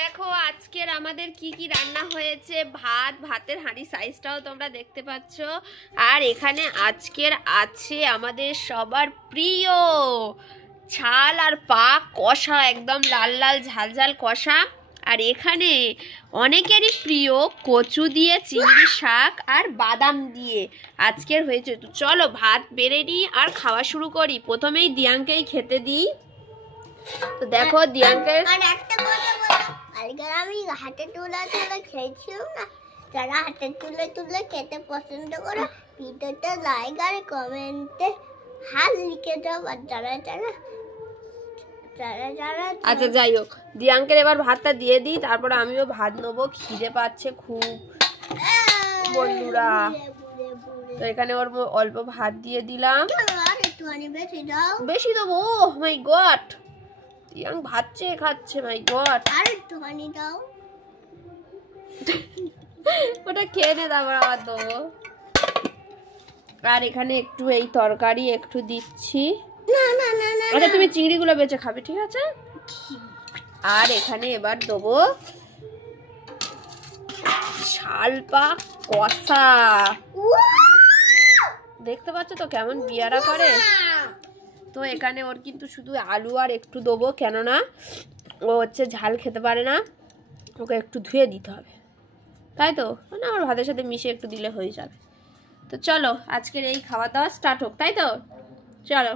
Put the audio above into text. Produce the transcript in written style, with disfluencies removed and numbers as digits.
দেখো আজকের আমাদের কি কি রান্না হয়েছে। ভাতের হাঁড়ি সাইজটাও তোমরা দেখতে পাচ্ছ। আর এখানে আজকের আছে আমাদের সবার প্রিয় ছাল আর পাক কষা, একদম লাল লাল ঝাল ঝাল কষা। আর এখানে অনেকেরই প্রিয় কচু দিয়ে চিংড়ি শাক আর বাদাম দিয়ে আজকের হয়েছে। তো চলো ভাত বেড়ে নিই আর খাওয়া শুরু করি। প্রথমেই দিয়াঙ্কেই খেতে দিই। তো দেখো দিয়াঙ্কের আমি হাতে তুলে খেয়েছিলাম না, যারা হাতে তুলে খেতে পছন্দ করে ভিডিওতে লাইক আর কমেন্টে হাত লিখে দাও। আর যারা আচ্ছা যাই হোক, দিয়াঙ্কের এবার ভাতটা দিয়ে দিই, তারপরে আমিও ভাত নেবো। খিদে পাচ্ছে খুব বন্ধুরা। তো এখানে ওর অল্প ভাত দিয়ে দিলাম। বেশি দেবো? মাই গড, দিয়াং ভাত চেয়ে খাচ্ছে। মাই গড, আর একটুখানি দাও। ওটা খেয়ে নে, তারপর আবার দেবো। আর এখানে একটু এই তরকারি একটু দিচ্ছি। আচ্ছা তুমি চিংড়িগুলো বেঁচে খাবে, ঠিক আছে? আর এখানে এবার দেবো শালপা কষা। দেখতে পাচ্ছ তো কেমন বিয়ারা করে। তো এখানে ওর কিন্তু শুধু আলু আর একটু দেবো, কেননা ও হচ্ছে ঝাল খেতে পারে না, ওকে একটু ধুয়ে দিতে হবে, তাই তো? মানে আমার ভাতের সাথে মিশে একটু দিলে হয়ে যাবে। তো চলো আজকের এই খাওয়া দাওয়া স্টার্ট হোক, তাই তো? চলো।